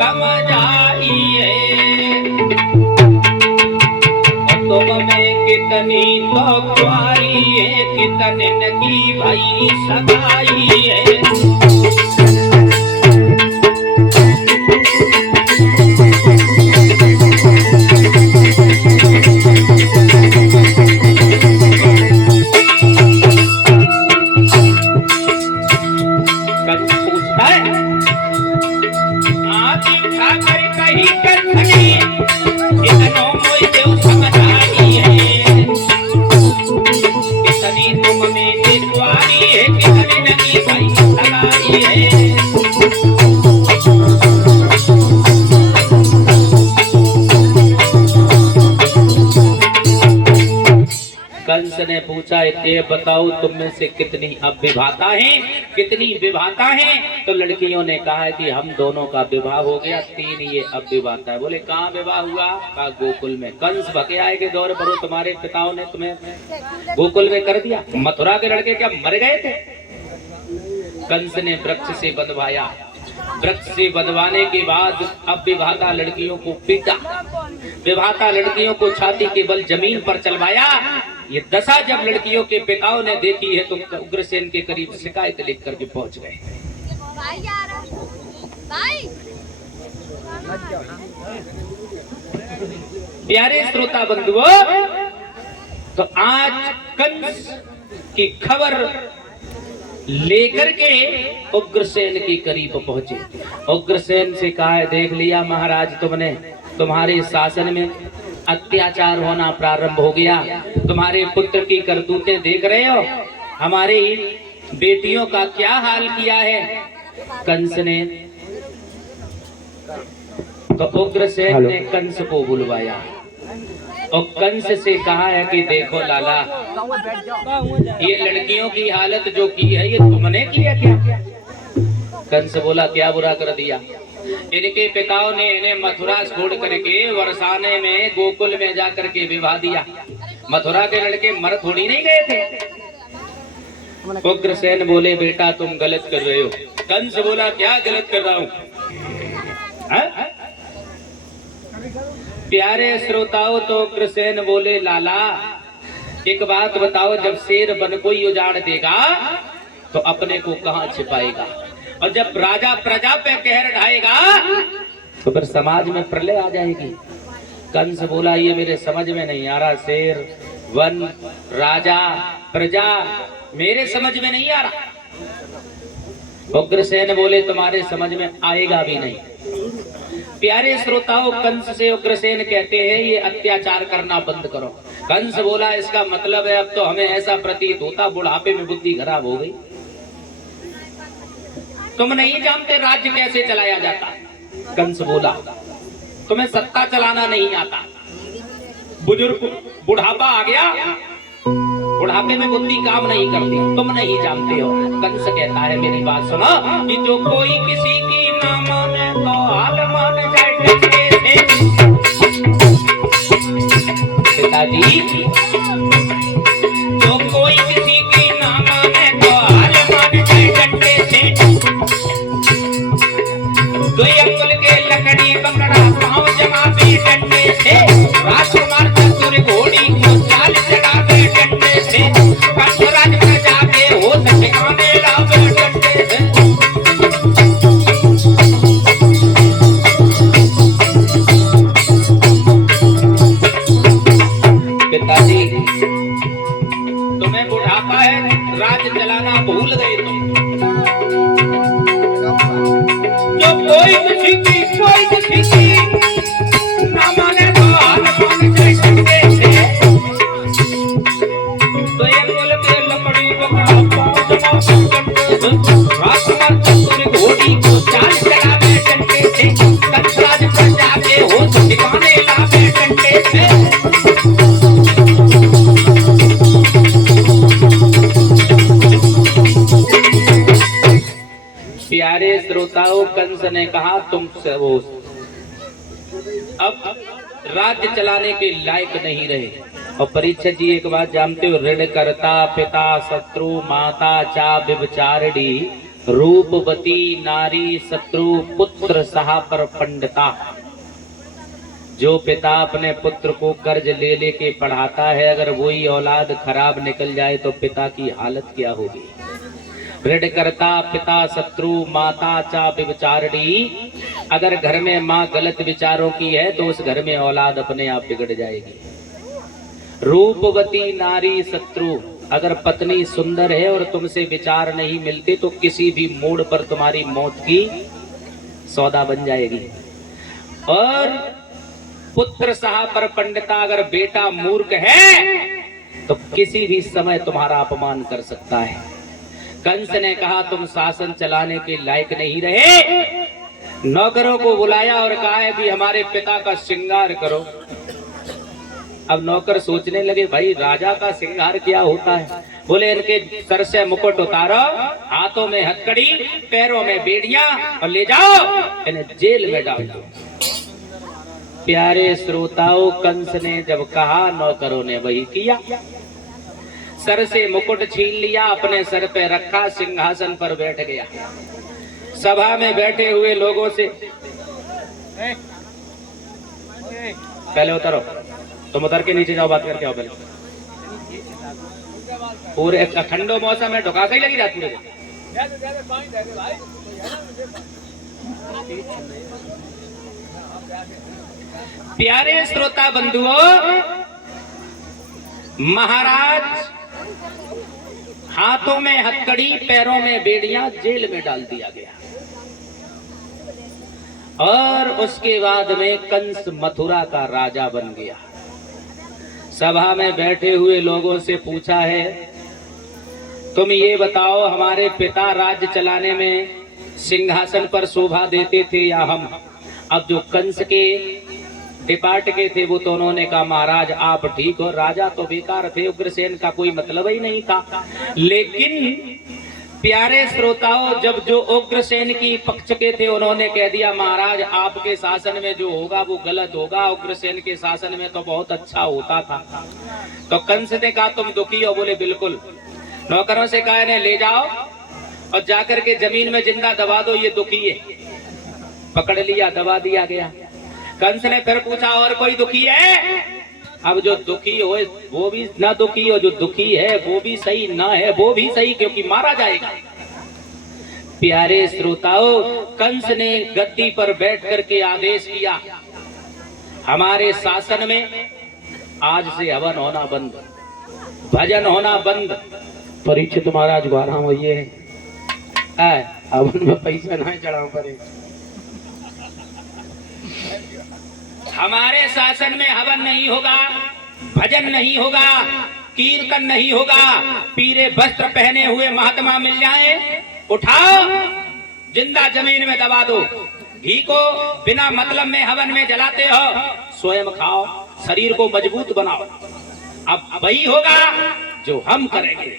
समझाइए, तुम में कितनी तो ख्वारी है, कितने की भाई सगाई है। कंस ने पूछा, ये बताओ तुम में से कितनी अब विवाहता है, कितनी विवाहता है? तो लड़कियों ने कहा है कि हम दोनों का विवाह हो गया, 3 ये अब विवाहता है। बोले कहाँ विवाह हुआ? कहा गोकुल में। कंस भकेआए के दौर पर तुम्हारे पिताओं ने तुम्हें गोकुल में कर दिया। मथुरा के लड़के क्या मर गए थे? कंस ने वृक्ष से बंधवाया, वृक्ष से बंधवाने के बाद अब विवाहता लड़कियों को पीटा, विवाहता लड़कियों को छाती के बल जमीन पर चलवाया। ये दशा जब लड़कियों के पिताओं ने देखी है तो उग्रसेन के करीब शिकायत लिख करके पहुंच गए। प्यारे श्रोता बंधुओं, तो आज कंस की खबर लेकर के उग्रसेन के करीब पहुंचे। उग्रसेन से कहा है, देख लिया महाराज, तुमने तुम्हारे शासन में अत्याचार होना प्रारंभ हो गया, तुम्हारे पुत्र की करतूतें देख रहे हो, हमारी बेटियों का क्या हाल किया है कंस ने। तो उग्रसेन ने कंस को बुलवाया और कंस से कहा है कि देखो लाला, ये लड़कियों की हालत जो की है ये तुमने किया क्या? कंस बोला, क्या बुरा कर दिया? इनके पिताओं ने इन्हें मथुरा छोड़ करके वर्षाने में गोकुल में जाकर के विवाह दिया। मथुरा के लड़के मर थोड़ी नहीं गए थे। उग्रसेन बोले, बेटा तुम गलत कर रहे हो। कंस बोला, क्या गलत कर रहा हूं? प्यारे श्रोताओं, तो उग्रसेन बोले, लाला एक बात बताओ, जब शेर वन को ही उजाड़ देगा तो अपने को कहां छिपाएगा? और जब राजा प्रजा पे कहर ढाएगा तो फिर समाज में प्रलय आ जाएगी। कंस बोला, ये मेरे समझ में नहीं आ रहा, शेर, वन, राजा, प्रजा मेरे समझ में नहीं आ रहा। उग्रसेन बोले, तुम्हारे समझ में आएगा भी नहीं। प्यारे श्रोताओं, कंस से उग्रसेन कहते हैं, ये अत्याचार करना बंद करो। कंस बोला, इसका मतलब है अब तो हमें ऐसा प्रतीत होता बुढ़ापे में बुद्धि खराब हो गई, तुम नहीं जानते राज्य कैसे चलाया जाता। कंस बोला, तुम्हें सत्ता चलाना नहीं आता, बुजुर्ग बुढ़ापा आ गया, बुढ़ापे में बुद्धि काम नहीं करती, तुम नहीं जानते हो। कंस कहता है, मेरी बात सुनो, कि जो कोई किसी की ना माने तो हाल मान जाए डंडे से। पिताजी, जो कोई किसी की ना माने तो हाल मान जाए डंडे से। दो अंगुल के लकड़ी पकड़ा पाँव जमावे डंडे से। राजकुमार चतुर घोड़ी को चाल चढ़ावे डंडे से। कंसराज प्रजा के होश ठिकाने लावे डंडे से। पिताजी, तुम्हें बुढ़ापा है, राज चलाना भूल गए तुम। जो कोई किसी की ना माने तो हाल मान जाए डंडे से। तो अंगुल के लकड़ी पकड़ा पाँव जमावे डंडे से। राजकुमार चतुर घोड़ी को चाल चढ़ावे डंडे से। कंसराज प्रजा के होश ठिकाने लावे डंडे से। प्यारे श्रोताओं, कंस ने कहा, तुम वो अब राज्य चलाने के लायक नहीं रहे। और परीक्षित जी एक बात जानते हो, ऋण करता पिता शत्रु माता चा व्यभिचारिणी रूपवती नारी शत्रु पुत्र सहा पर पंडिता। जो पिता अपने पुत्र को कर्ज ले लेके पढ़ाता है, अगर वही औलाद खराब निकल जाए तो पिता की हालत क्या होगी। ऋण करता पिता शत्रु माता चा विचारणी। अगर घर में माँ गलत विचारों की है तो उस घर में औलाद अपने आप बिगड़ जाएगी। रूपवती नारी शत्रु, अगर पत्नी सुंदर है और तुमसे विचार नहीं मिलते तो किसी भी मोड़ पर तुम्हारी मौत की सौदा बन जाएगी। और पुत्र सहा पर पंडिता, अगर बेटा मूर्ख है तो किसी भी समय तुम्हारा अपमान कर सकता है। कंस ने कहा तुम शासन चलाने के लायक नहीं रहे। नौकरों को बुलाया और कहा है कि हमारे पिता का श्रृंगार करो। अब नौकर सोचने लगे भाई राजा का श्रृंगार क्या होता है। बोले इनके सर से मुकुट उतारो, हाथों में हथकड़ी, पैरों में बेड़ियां और ले जाओ इन्हें जेल में डाल दो। प्यारे श्रोताओं, कंस ने जब कहा नौकरों ने वही किया। सर से मुकुट छीन लिया, अपने सर पे रखा, सिंहासन पर बैठ गया। सभा में बैठे हुए लोगों से पहले उतरो, तुम उतर के नीचे जाओ, बात करके आओ। पहले पूरे ठंडो मौसम में ढुका ही लगी जाती है। प्यारे श्रोता बंधुओं, महाराज हाथों में हथकड़ी, पैरों में बेड़ियां, जेल में डाल दिया गया। और उसके बाद में कंस मथुरा का राजा बन गया। सभा में बैठे हुए लोगों से पूछा है तुम ये बताओ हमारे पिता राज्य चलाने में सिंहासन पर शोभा देते थे या हम। अब जो कंस के डिपार्ट के थे वो तो उन्होंने कहा महाराज आप ठीक हो, राजा तो बेकार थे, उग्रसेन का कोई मतलब ही नहीं था। लेकिन प्यारे श्रोताओं, जब जो उग्रसेन की पक्ष के थे उन्होंने कह दिया महाराज आपके शासन में जो होगा वो गलत होगा, उग्रसेन के शासन में तो बहुत अच्छा होता था। तो कंस ने कहा तुम दुखी हो। बोले बिल्कुल। नौकरों से कहा इन्हें ले जाओ और जाकर के जमीन में जिंदा दबा दो, ये दुखी है। पकड़ लिया, दबा दिया गया। कंस ने फिर पूछा और कोई दुखी है। अब जो दुखी हो वो भी ना दुखी हो, जो दुखी है वो भी सही, ना है वो भी सही, क्योंकि मारा जाएगा। प्यारे श्रोताओं, कंस ने गद्दी पर बैठ करके आदेश किया हमारे शासन में आज से हवन होना बंद, भजन होना बंद। परीक्षित महाराज द्वारा ये है हवन में पैसा ना चढ़ाओ पड़े। हमारे शासन में हवन नहीं होगा, भजन नहीं होगा, कीर्तन नहीं होगा। पीले वस्त्र पहने हुए महात्मा मिल जाए, उठाओ जिंदा जमीन में दबा दो। घी को बिना मतलब में हवन में जलाते हो, स्वयं खाओ, शरीर को मजबूत बनाओ। अब वही होगा जो हम करेंगे।